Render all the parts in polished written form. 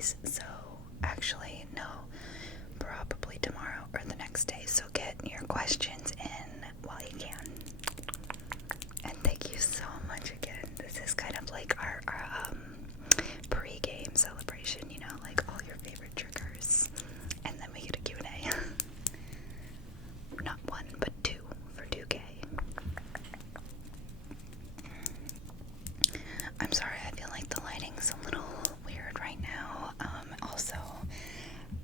days, so actually, no, probably tomorrow or the next day. So get your questions in while you can. And thank you so much again. This is kind of like our pre-game celebration, you know, like all your favorite triggers. And then we get a Q&A. Not one, but two for 2K. I'm sorry, I feel like the lighting's a little weird right now. Also,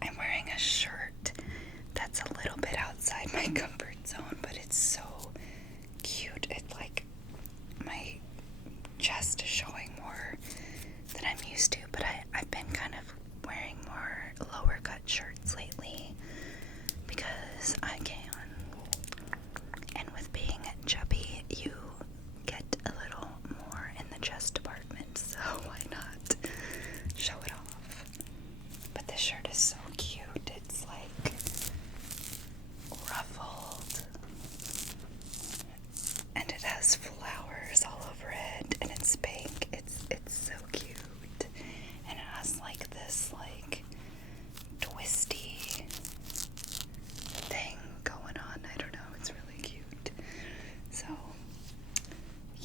I'm wearing a shirt that's a little bit outside my comfort zone, but it's so cute. It's like my chest is showing more than I'm used to, but I've been kind of wearing more lower cut shirts lately because I can. And with being chubby, you get a little more in the chest department, so why not show it off? But this shirt is so cute. It's like ruffled, and it has flowers all over it, and it's pink. It's so cute, and it has like this like twisty thing going on. I don't know. It's really cute. So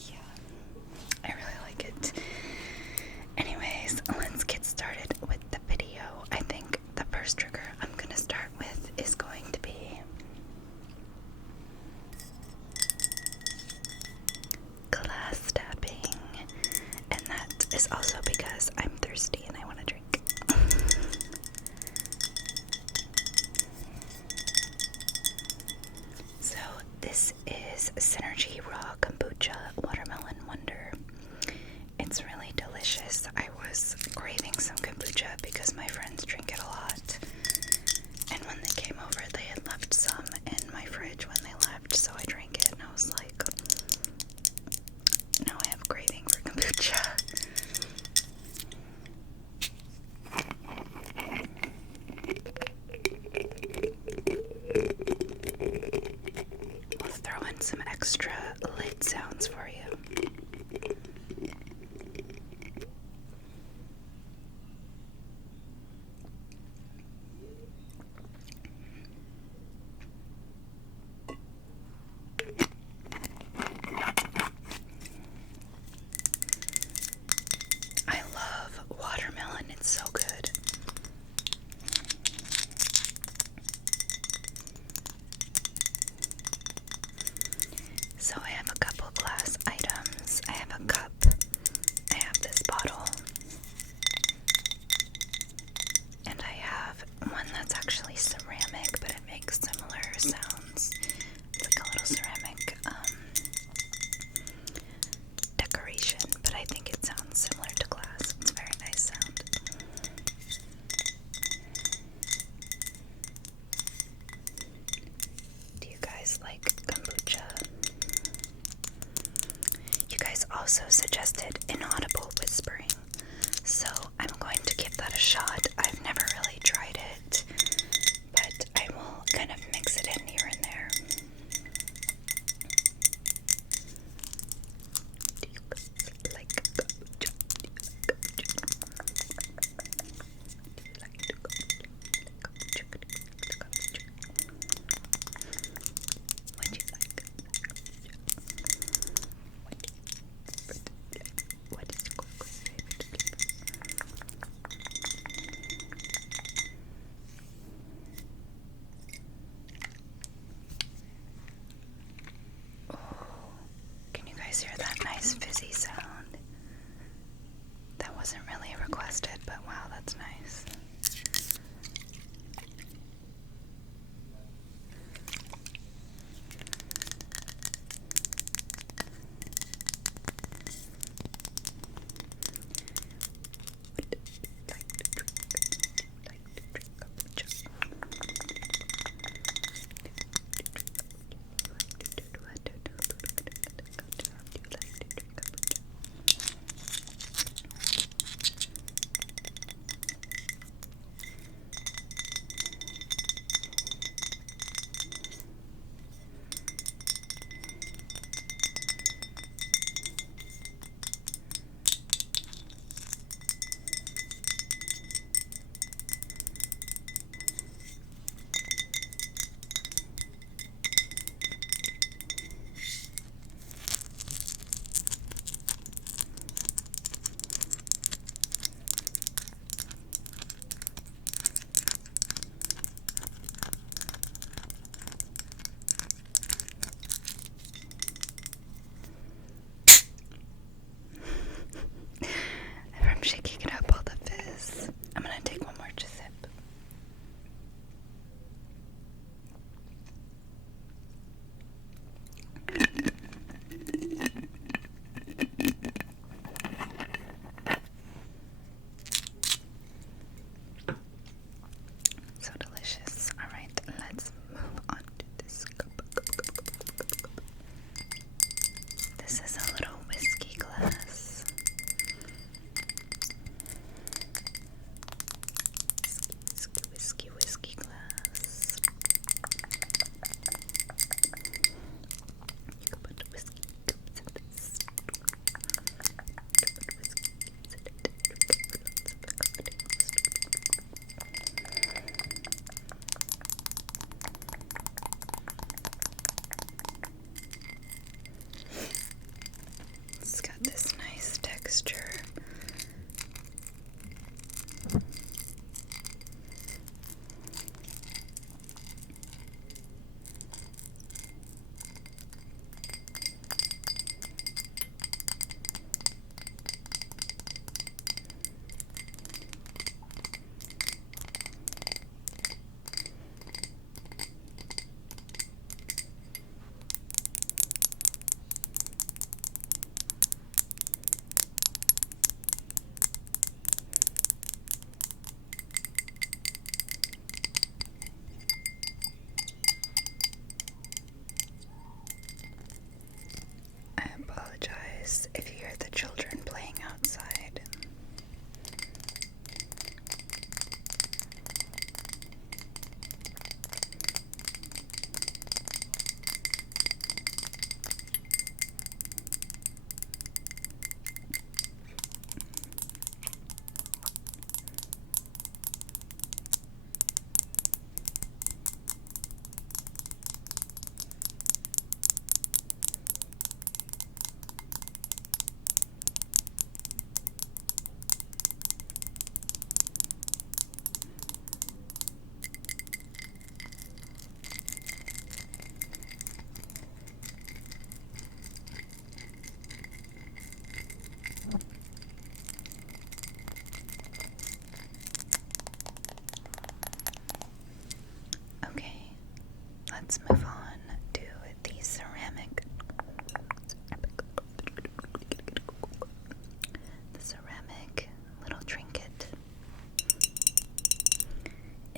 yeah, I really like it. Anyways, let's get started with the video. I think the first trigger I'm gonna start with is going to be glass tapping, and that is also because I'm thirsty and I want to drink. So this is Synergy Raw Kombucha Watermelon Wonder. It's really delicious. I was craving some kombucha because my friends drink it a lot. And when they came over, they had left some in my fridge when they left, so I drank it and I was like, now I have craving for kombucha. I'll throw in some extra lid sounds for you. I love watermelon, it's so good. So I have a couple glass items. I have a cup. I have this bottle. And I have one that's actually ceramic, but it makes similar sounds. It's like a little ceramic decoration, but I think it sounds similar to glass. It's a very nice sound. Do you guys like kombucha? You guys also suggested inaudible whispering, so I'm going to give that a shot. I've never really tried it, but I will kind of mix it in here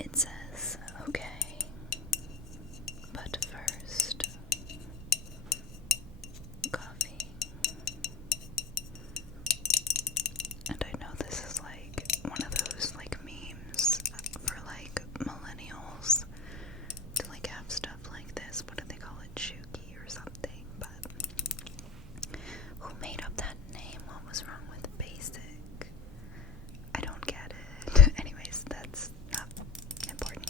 It says, okay, but first, coffee. And I know this is like one of those like memes for like millennials to like have stuff like this. What do they call it? Shuki or something. But who made up that name? What was wrong with basic? I don't get it. Anyways, that's not important.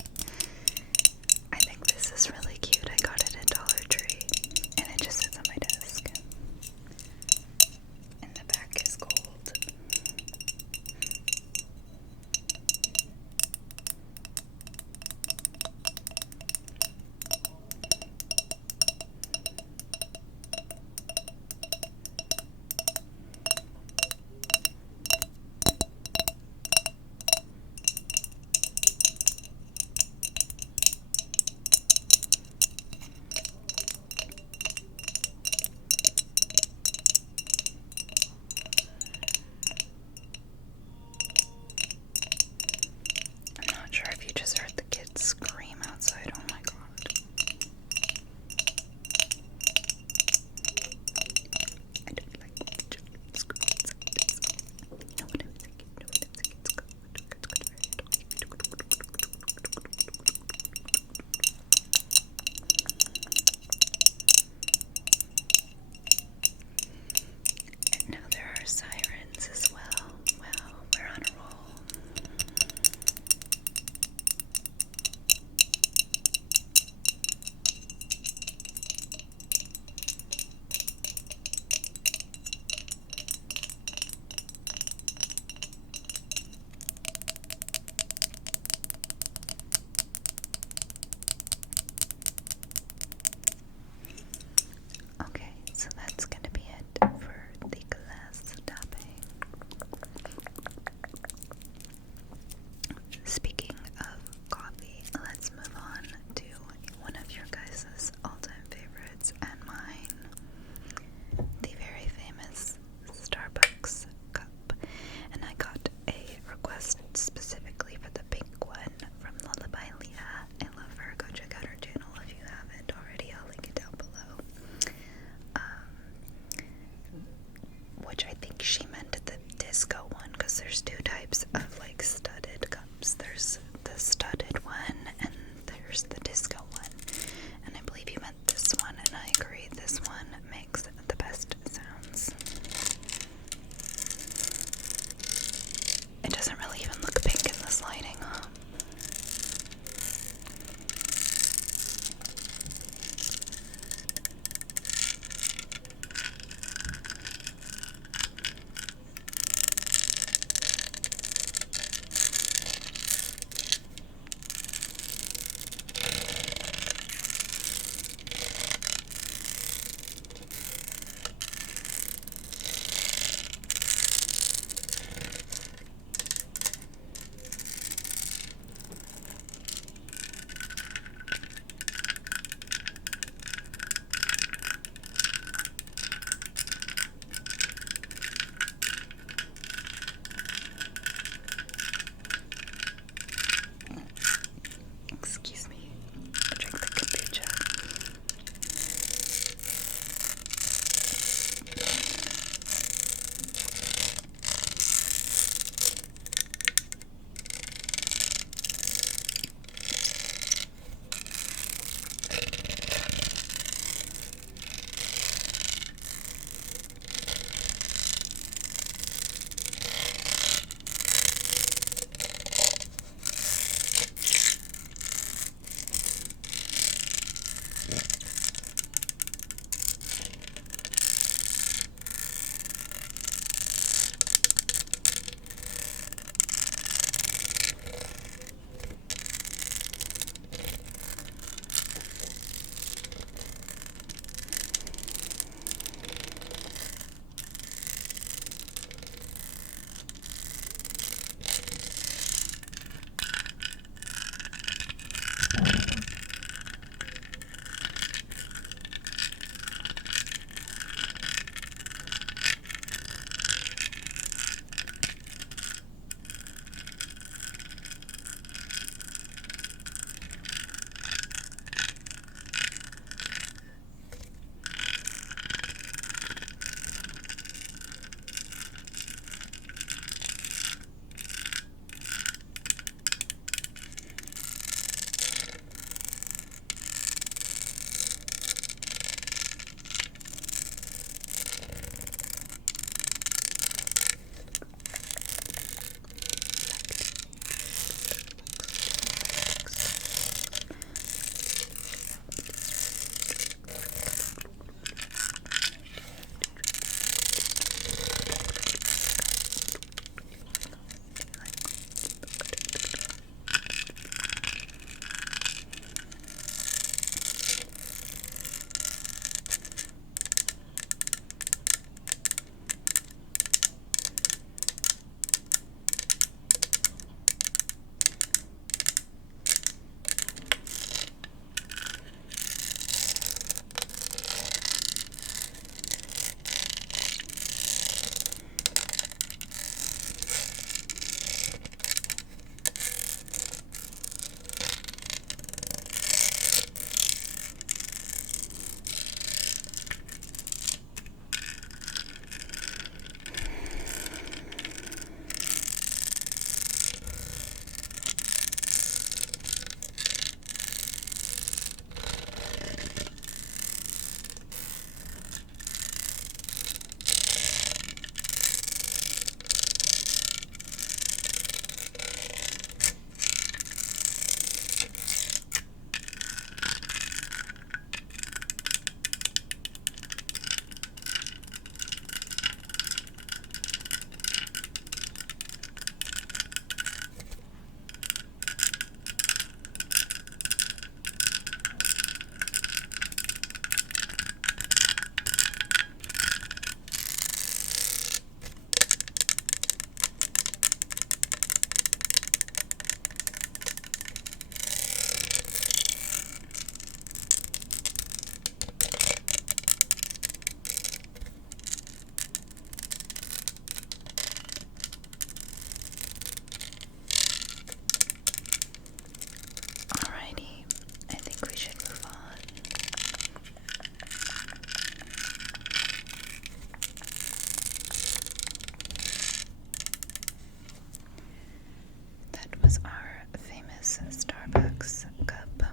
this Starbucks cup.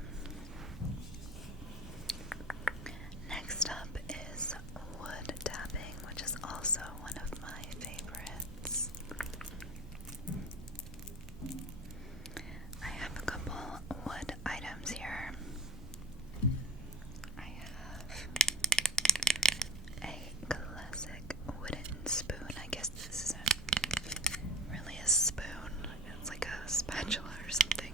Next up is wood tapping, which is also one of my favorites. I have a couple wood items here. I have a classic wooden spoon. I guess this isn't really a spoon. It's like a spatula or something.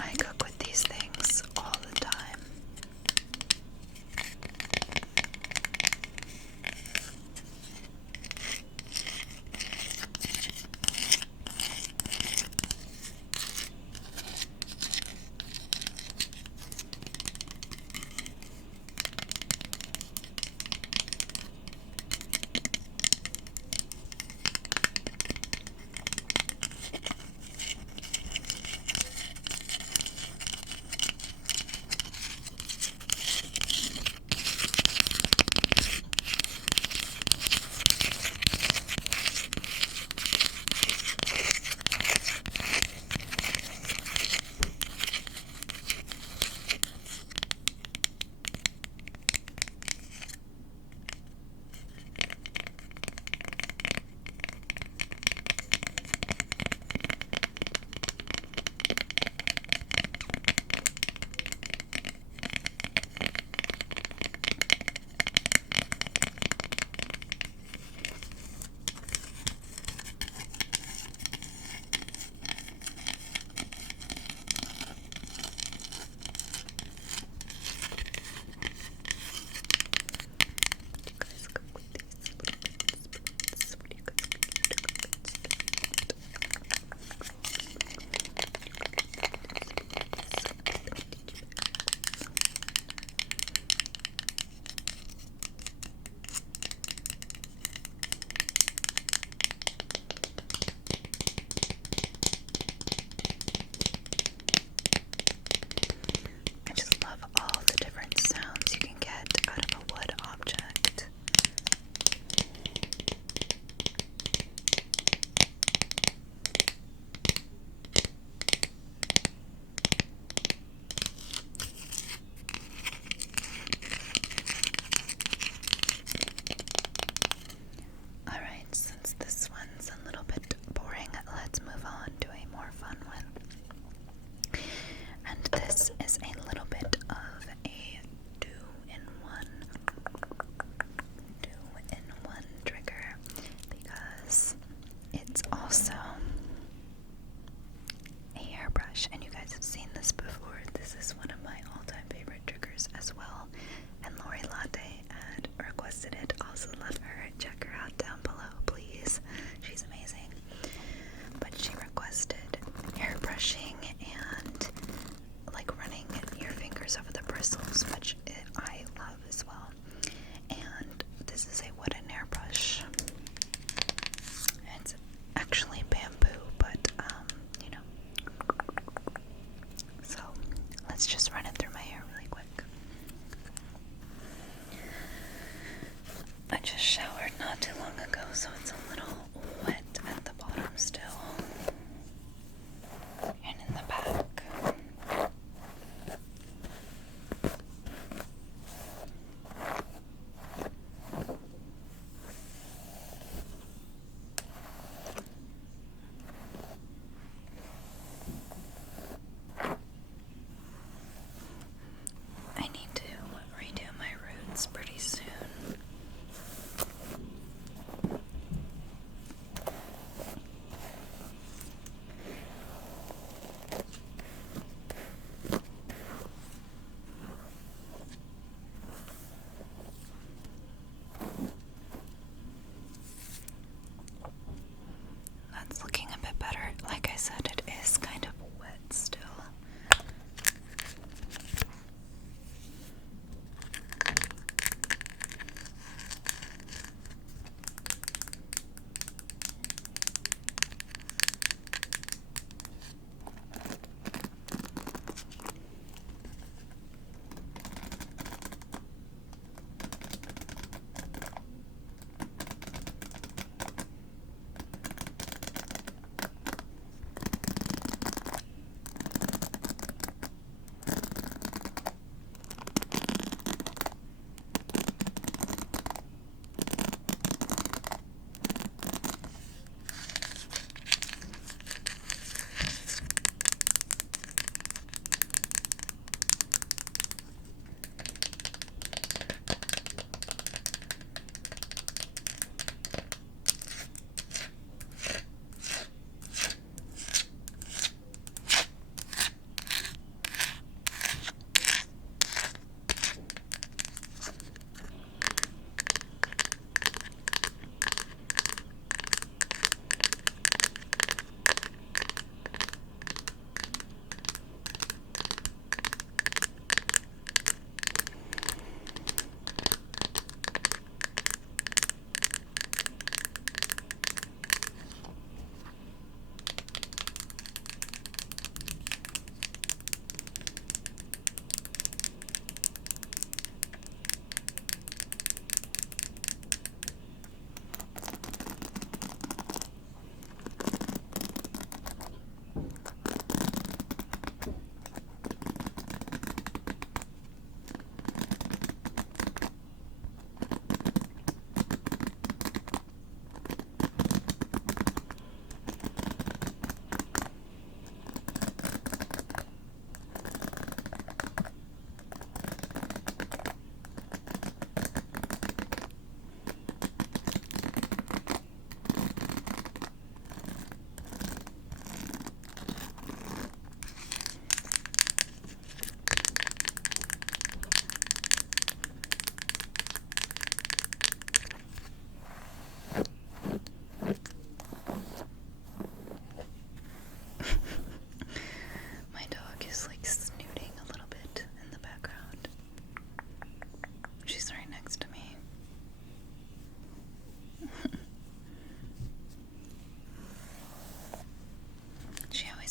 I cook with these things all the time.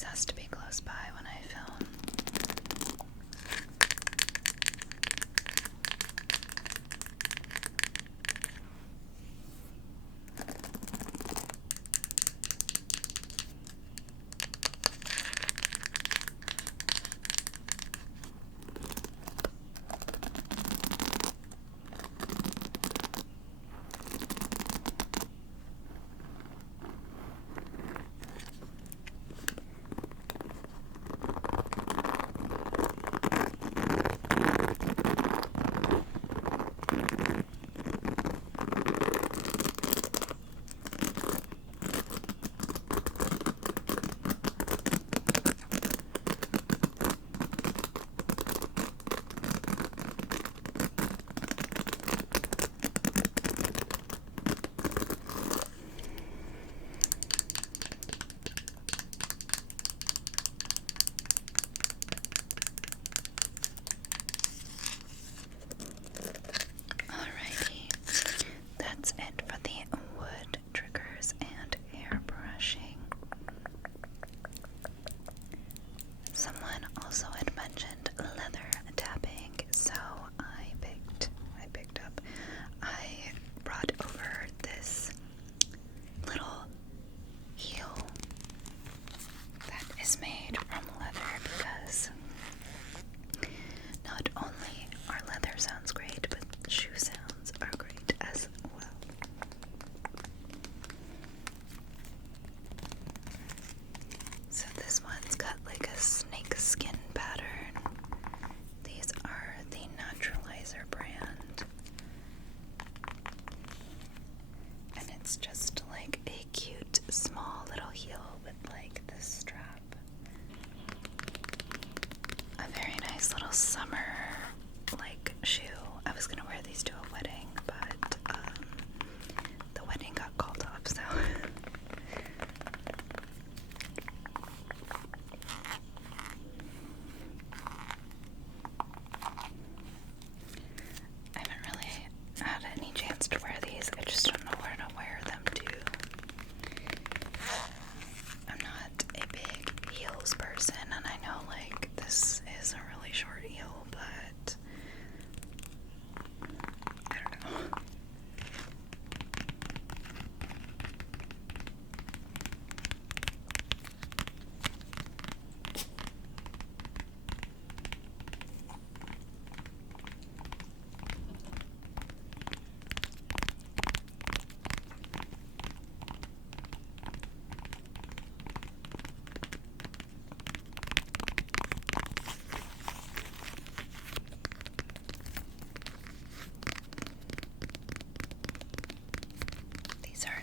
always has to be close by when I film.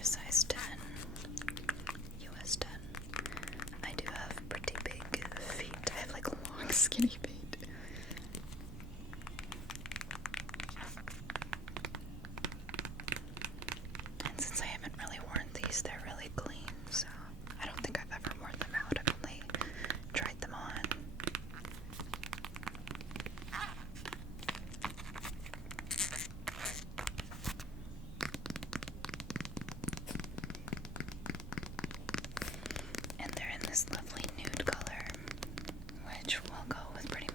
Size 10, US 10. I do have pretty big feet. I have like long, skinny feet. And since I haven't really worn these, they're really clean, so I don't think I've ever worn them out. I've only tried them on. This lovely nude color, which will go with pretty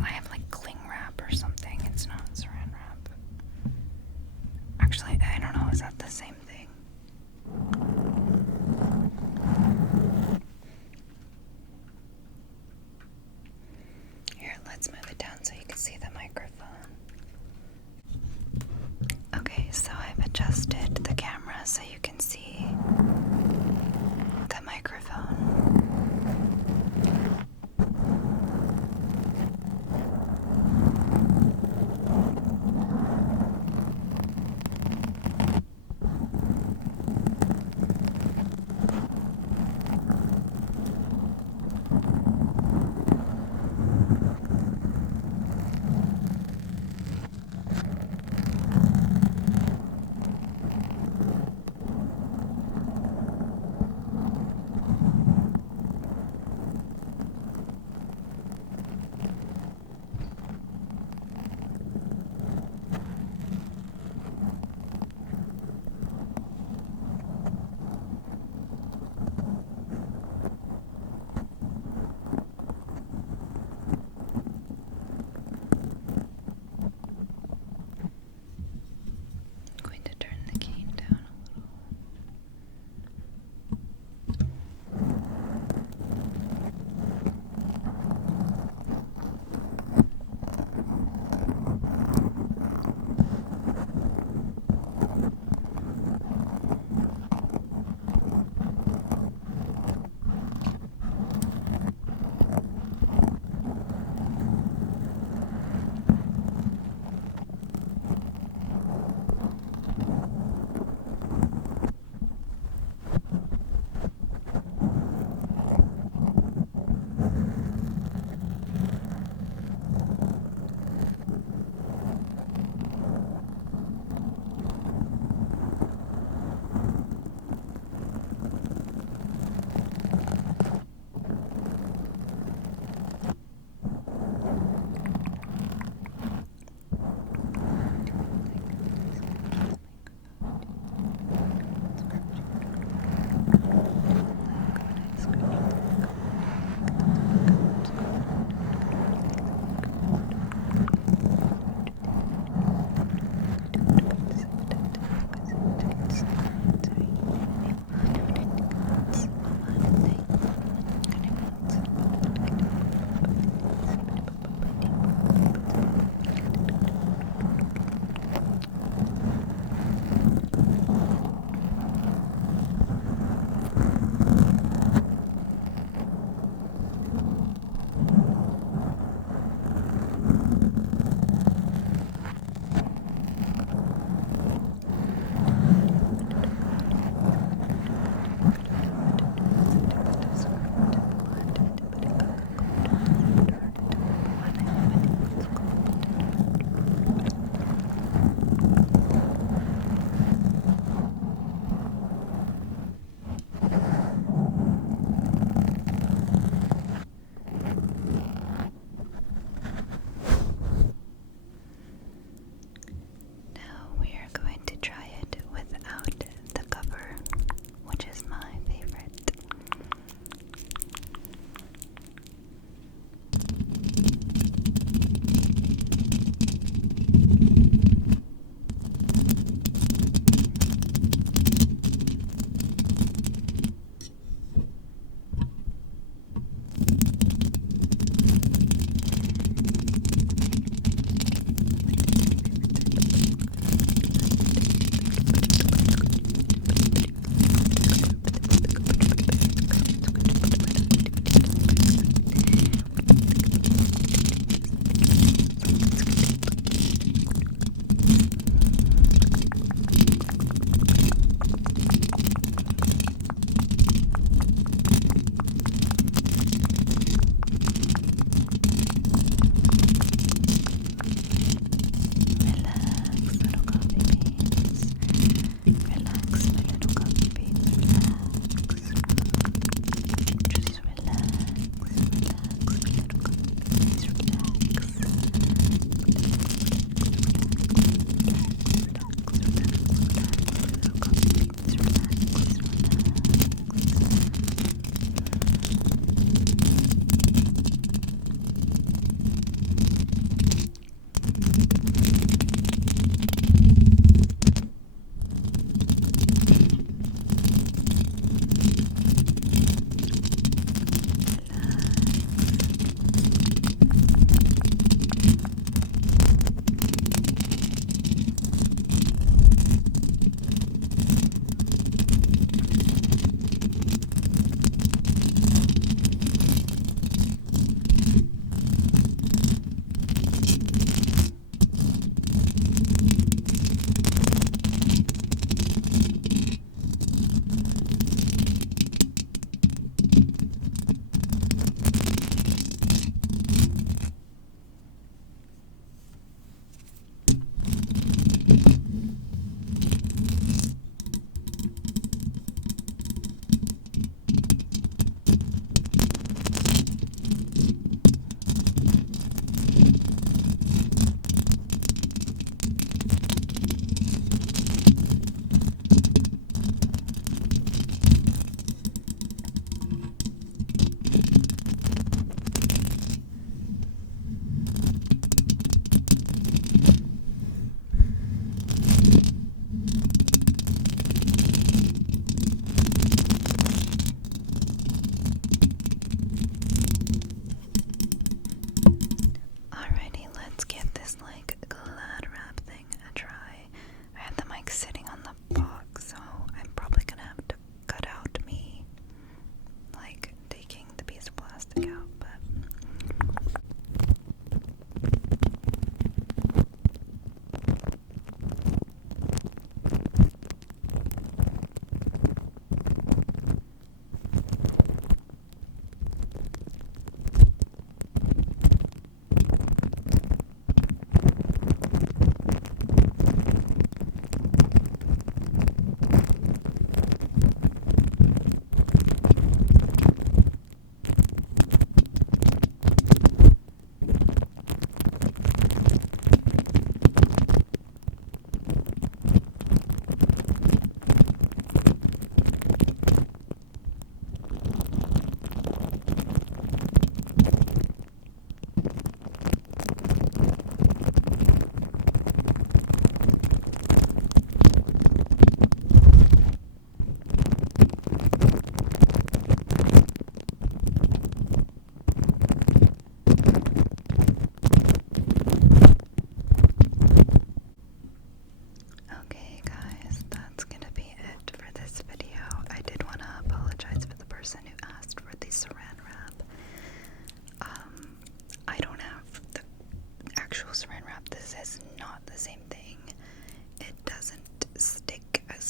I have like cling wrap or something. It's not saran wrap. Actually, I don't know. Is that the same thing? Here, let's move it down so you can see the microphone. Okay, so I've adjusted the camera so you can see the microphone.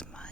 this month.